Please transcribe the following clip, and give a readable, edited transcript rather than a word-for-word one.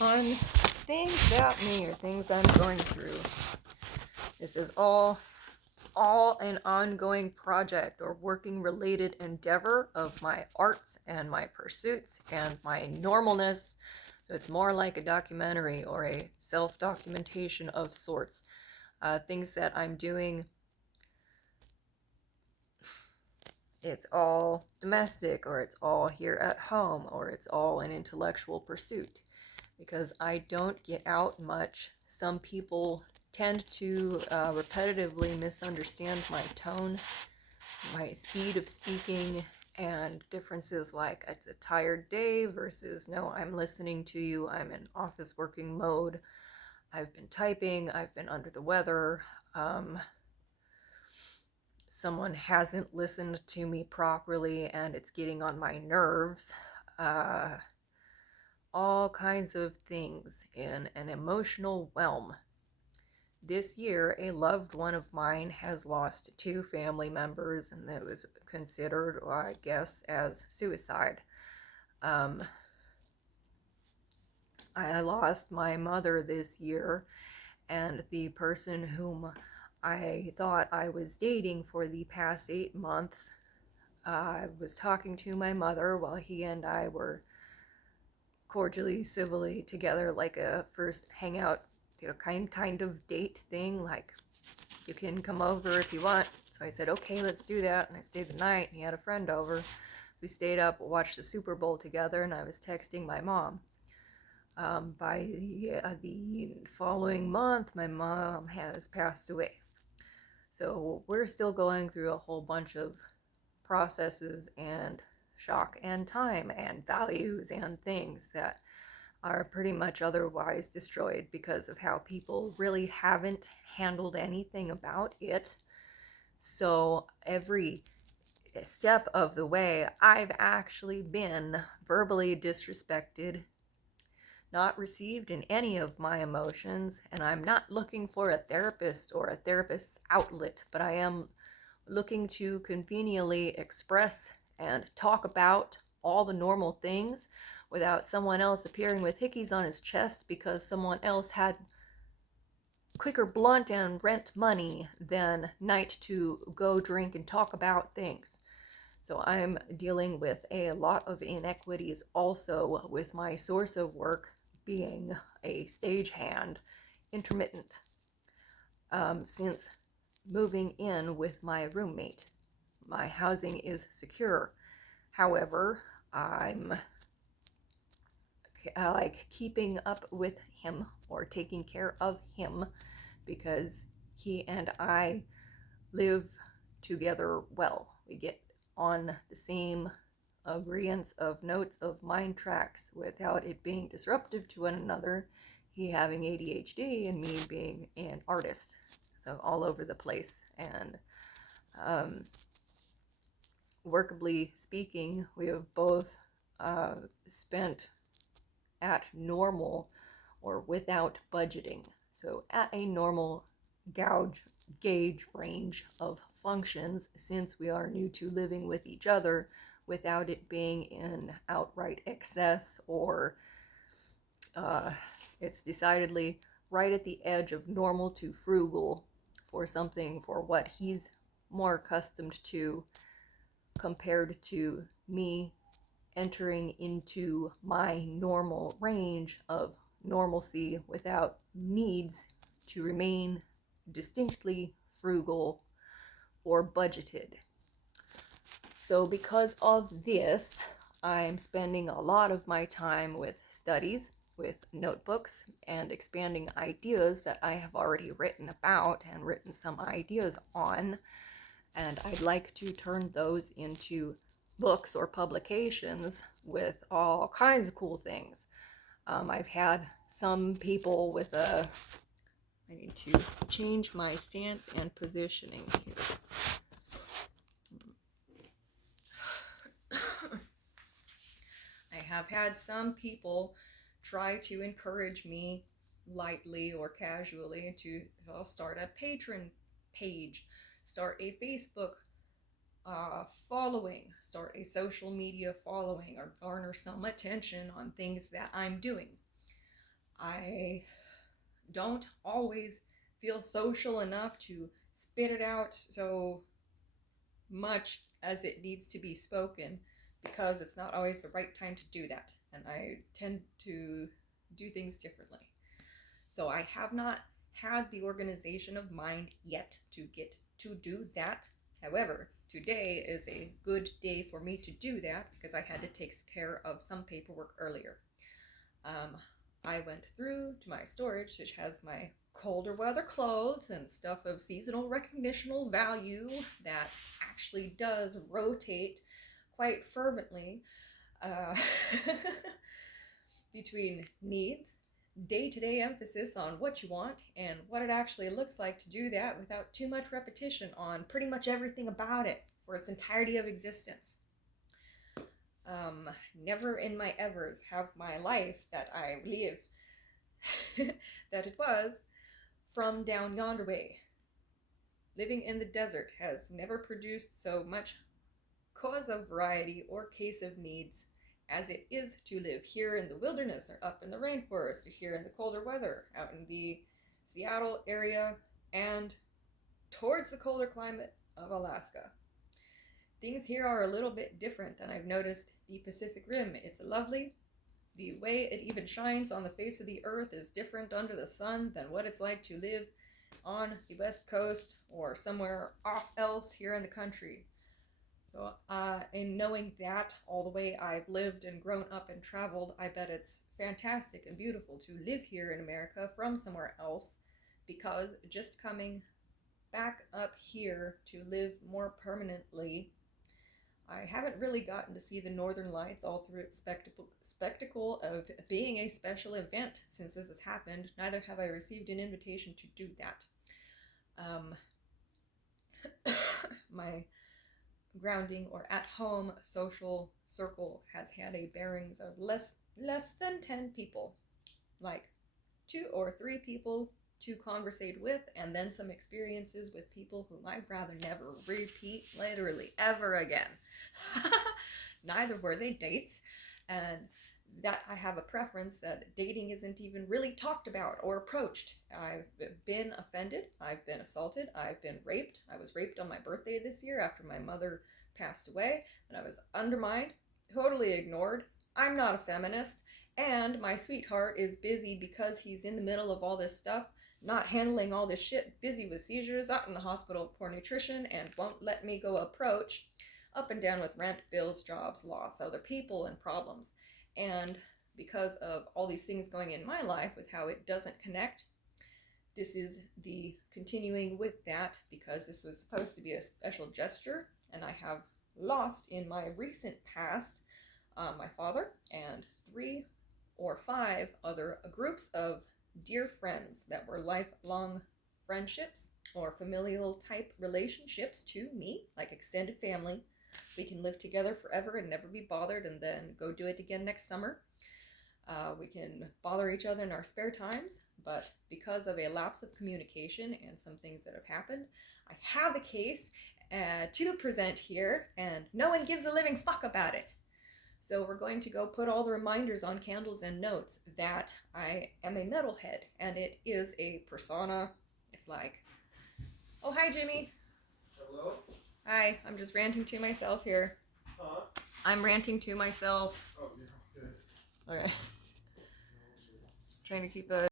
on things about me or things I'm going through. This is all an ongoing project or working related endeavor of my arts and my pursuits and my normalness. So it's more like a documentary or a self-documentation of sorts. Things that I'm doing, it's all domestic, or it's all here at home, or it's all an intellectual pursuit. Because I don't get out much, some people tend to repetitively misunderstand my tone, my speed of speaking, and differences like it's a tired day versus no, I'm listening to you, I'm in office working mode, I've been typing, I've been under the weather, someone hasn't listened to me properly and it's getting on my nerves. All kinds of things in an emotional realm. This year, a loved one of mine has lost two family members, and it was considered, I guess, as suicide. Um, I lost my mother this year, and the person whom I thought I was dating for the past 8 months, I was talking to my mother while he and I were cordially, civilly together, like a first hangout, kind of date thing, like you can come over if you want. So I said, okay, let's do that. And I stayed the night, and he had a friend over. So we stayed up, watched the Super Bowl together, and I was texting my mom. By the following month, my mom has passed away. So we're still going through a whole bunch of processes and shock and time and values and things that are pretty much otherwise destroyed because of how people really haven't handled anything about it. So every step of the way, I've actually been verbally disrespected, not received in any of my emotions, and I'm not looking for a therapist or a therapist's outlet, but I am looking to conveniently express and talk about all the normal things without someone else appearing with hickeys on his chest because someone else had quicker blunt and rent money than night to go drink and talk about things. So I'm dealing with a lot of inequities also with my source of work being a stagehand, intermittent, since moving in with my roommate. My housing is secure. However, I'm like keeping up with him or taking care of him because he and I live together well. We get on the same agreements of notes of mind tracks without it being disruptive to one another. He having ADHD and me being an artist, so all over the place. And workably speaking, we have both spent at normal or without budgeting. So at a normal gauge range of functions, since we are new to living with each other without it being in outright excess, or it's decidedly right at the edge of normal to frugal for something for what he's more accustomed to compared to me entering into my normal range of normalcy without needs to remain distinctly frugal or budgeted. So because of this, I'm spending a lot of my time with studies, with notebooks, and expanding ideas that I have already written about and written some ideas on. And I'd like to turn those into books or publications with all kinds of cool things. I've had some people with a, I need to change my stance and positioning here. I have had some people try to encourage me lightly or casually to start a patron page, start a Facebook following, start a social media following, or garner some attention on things that I'm doing. I don't always feel social enough to spit it out so much as it needs to be spoken, because it's not always the right time to do that, and I tend to do things differently. So I have not had the organization of mind yet to get to do that. However, today is a good day for me to do that because I had to take care of some paperwork earlier. I went through to my storage, which has my colder weather clothes and stuff of seasonal recognitional value that actually does rotate quite fervently uh, between needs, day-to-day emphasis on what you want, and what it actually looks like to do that without too much repetition on pretty much everything about it for its entirety of existence. Never in my evers have my life that I live that it was from down yonder way. Living in the desert has never produced so much cause of variety or case of needs as it is to live here in the wilderness or up in the rainforest or here in the colder weather, out in the Seattle area and towards the colder climate of Alaska. Things here are a little bit different, and I've noticed the Pacific Rim. It's lovely. The way it even shines on the face of the earth is different under the sun than what it's like to live on the West Coast or somewhere off else here in the country. So in knowing that all the way I've lived and grown up and traveled, I bet it's fantastic and beautiful to live here in America from somewhere else, because just coming back up here to live more permanently, I haven't really gotten to see the Northern Lights all through its spectacle of being a special event since this has happened. Neither have I received an invitation to do that. My grounding or at-home social circle has had a bearings of less than 10 people, like 2 or 3 people to conversate with, and then some experiences with people whom I'd rather never repeat literally ever again. Neither were they dates, and that I have a preference that dating isn't even really talked about or approached. I've been offended, I've been assaulted, I've been raped. I was raped on my birthday this year after my mother passed away, and I was undermined, totally ignored. I'm not a feminist, and my sweetheart is busy because he's in the middle of all this stuff, not handling all this shit, busy with seizures, out in the hospital for nutrition, and won't let me go approach up and down with rent, bills, jobs, loss, other people, and problems. And because of all these things going in my life with how it doesn't connect, this is the continuing with that, because this was supposed to be a special gesture, and I have lost in my recent past my father and 3 or 5 other groups of dear friends that were lifelong friendships or familial type relationships to me, like extended family. We can live together forever and never be bothered and then go do it again next summer. We can bother each other in our spare times, but because of a lapse of communication and some things that have happened, I have a case to present here, and no one gives a living fuck about it. So we're going to go put all the reminders on candles and notes that I am a metalhead, and it is a persona. It's like, oh, hi, Jimmy. Hello? Hi, I'm just ranting to myself here. Huh? I'm ranting to myself. Oh, yeah, good. Okay. Trying to keep a